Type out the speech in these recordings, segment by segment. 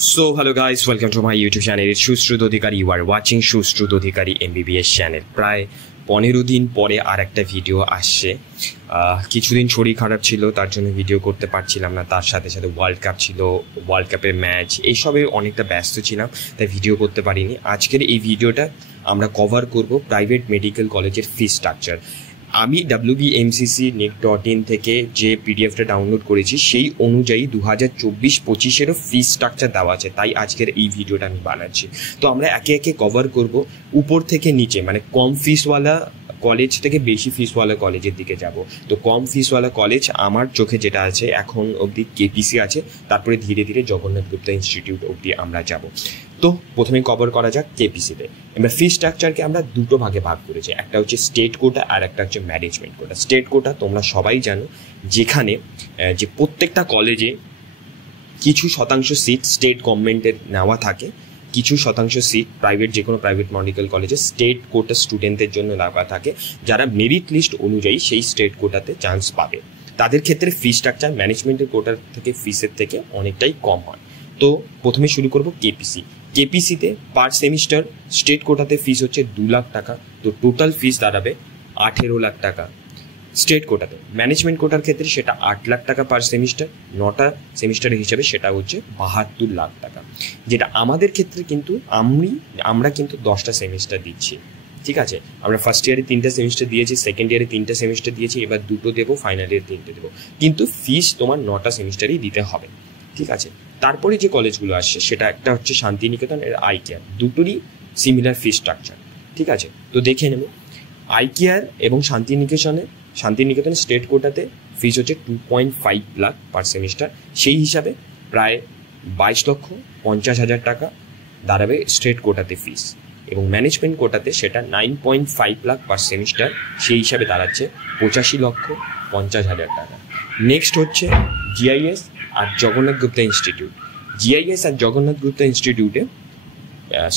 So hello guys, welcome to my YouTube channel. It's Shushrut Adhikari. You are watching Shushrut Adhikari MBBS channel. প্রায় 15 দিন পরে আর একটা video আসছে। কিছুদিন শরীর খারাপ ছিল, তার জন্য ভিডিও করতে পারছিলাম না। তার সাথে সাথে ওয়ার্ল্ড কাপ ছিল, ওয়ার্ল্ড কাপের ম্যাচ, এইসবে অনেকটা ব্যস্ত ছিলাম, তাই ভিডিও করতে পারিনি। আজকের এই ভিডিওটা আমরা কভার করব প্রাইভেট মেডিকেল কলেজের ফি স্ট্রাকচার। আমি wbmcc.net.in থেকে যে পিডিএফটা ডাউনলোড করেছি সেই অনুযায়ী 2024-25-এরও ফি স্ট্রাকচার দেওয়া আছে, তাই আজকের এই ভিডিওটা আমি বানাচ্ছি। তো আমরা একে একে কভার করব উপর থেকে নিচে, মানে কম ফিসওয়ালা কলেজ থেকে বেশি ফিসওয়ালা কলেজের দিকে যাব। তো কম ফিসওয়ালা কলেজ আমার চোখে যেটা আছে এখন অবধি কেপিসি আছে, তারপরে ধীরে ধীরে জগন্নাথ গুপ্তা ইনস্টিটিউট অবধি আমরা যাব। তো প্রথমেই কভার করা যাক কেপিসিতে। এবার ফি স্ট্রাকচারকে আমরা দুটো ভাগে ভাগ করেছি, একটা হচ্ছে স্টেট কোটা আর একটা হচ্ছে ম্যানেজমেন্ট কোটা। স্টেট কোটা তোমরা সবাই জানো, যেখানে যে প্রত্যেকটা কলেজে কিছু শতাংশ সিট স্টেট গভর্নমেন্টের নেওয়া থাকে, কিছু শতাংশ সিট প্রাইভেট, যে কোনো প্রাইভেট মেডিকেল কলেজে স্টেট কোটা স্টুডেন্টদের জন্য রাখা থাকে, যারা মেরিট লিস্ট অনুযায়ী সেই স্টেট কোটাতে চান্স পাবে। তাদের ক্ষেত্রে ফি স্ট্রাকচার ম্যানেজমেন্টের কোটার থেকে ফিসের থেকে অনেকটাই কম হয়। তো প্রথমে শুরু করব কেপিসি। কেপিসিতে পার সেমিস্টার স্টেট কোটাতে ফিস হচ্ছে 2 লাখ টাকা, তো টোটাল ফিস দাঁড়াবে 18 লাখ টাকা স্টেট কোটাতে। ম্যানেজমেন্ট কোটার ক্ষেত্রে সেটা 8 লাখ টাকা পার সেমিস্টার, 9টা সেমিস্টারের হিসাবে সেটা হচ্ছে 72 লাখ টাকা। যেটা আমাদের ক্ষেত্রে কিন্তু আমরা কিন্তু 10টা সেমিস্টার দিচ্ছি, ঠিক আছে। আমরা ফার্স্ট ইয়ারে 3টা সেমিস্টার দিয়েছি, সেকেন্ড ইয়ারে 3টা সেমিস্টার দিয়েছি, এবার 2টো দেবো, ফাইনাল ইয়ারে 3টে দেবো, কিন্তু ফিস তোমার 9টা সেমিস্টারই দিতে হবে, ঠিক আছে। তারপরে যে কলেজগুলো আসছে সেটা একটা হচ্ছে শান্তিনিকেতন এর আই কেয়ার, দুটোরই সিমিলার ফি স্ট্রাকচার, ঠিক আছে। তো দেখে নেব আই কেয়ার এবং শান্তিনিকেতন স্টেট কোটাতে ফিস হচ্ছে 2.5 লাখ পার সেমিস্টার, সেই হিসাবে প্রায় 22,50,000 টাকা দাঁড়াবে স্টেট কোটাতে ফিস, এবং ম্যানেজমেন্ট কোটাতে সেটা 9.5 লাখ পার সেমিস্টার, সেই হিসাবে দাঁড়াচ্ছে 85,50,000 টাকা। নেক্সট হচ্ছে জিআইএস আর জগন্নাথ গুপ্তা ইনস্টিটিউট। জিআইএস আর জগন্নাথ গুপ্তা ইনস্টিটিউটে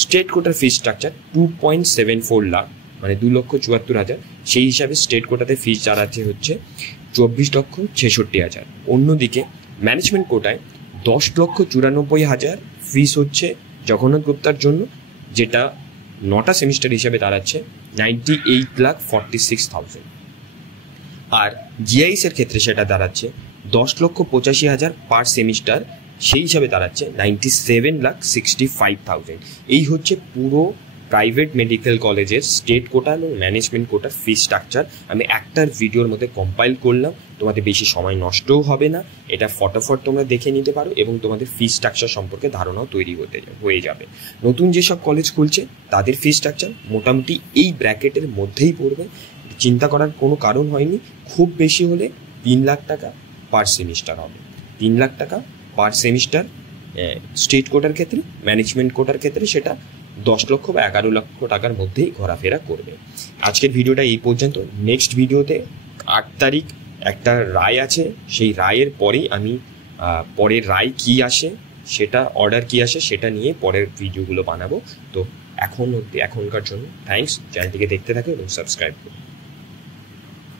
স্টেট কোটার ফি স্ট্রাকচার 2.74 লাখ, মানে 2,74,000, সেই হিসাবে স্টেট কোটাতে ফিস দাঁড়াচ্ছে হচ্ছে 24,66,000। অন্যদিকে ম্যানেজমেন্ট কোটায় 10,94,000 ফিস হচ্ছে জগন্নাথ গুপ্তার জন্য, যেটা 9টা সেমিস্টার হিসাবে দাঁড়াচ্ছে 98,46,000। আর জিআইএস এর ক্ষেত্রে সেটা দাঁড়াচ্ছে 10,85,000 পার সেমিস্টার, সেই হিসাবে দাঁড়াচ্ছে 97,65,000। এই হচ্ছে পুরো প্রাইভেট মেডিকেল কলেজের স্টেট কোটা এবং ম্যানেজমেন্ট কোটার ফি স্ট্রাকচার। আমি একটার ভিডিওর মধ্যে কম্পাইল করলাম, তোমাদের বেশি সময় নষ্টও হবে না, এটা ফটাফট তোমরা দেখে নিতে পারো এবং তোমাদের ফি স্ট্রাকচার সম্পর্কে ধারণাও তৈরি হয়ে যাবে। নতুন যেসব কলেজ খুলছে তাদের ফি স্ট্রাকচার মোটামুটি এই ব্র্যাকেটের মধ্যেই পড়বে, চিন্তা করার কোনো কারণ হয়নি। খুব বেশি হলে 3 লাখ টাকা পার সেমিস্টার হবে, 3 লাখ টাকা পার সেমিস্টার স্টেট কোটার ক্ষেত্রে। ম্যানেজমেন্ট কোটার ক্ষেত্রে সেটা 10 লক্ষ বা 11 লক্ষ টাকার মধ্যেই ঘোরাফেরা করবে। আজকের ভিডিওটা এই পর্যন্ত। নেক্সট ভিডিওতে 8 তারিখ একটা রায় আছে, সেই রায়ের পরেই আমি পরের রায় কী আসে, সেটা অর্ডার কী আসে, সেটা নিয়ে পরের ভিডিওগুলো বানাবো। তো এখনকার জন্য থ্যাঙ্কস, চ্যানেলটিকে দেখতে থাকো এবং সাবস্ক্রাইব করো।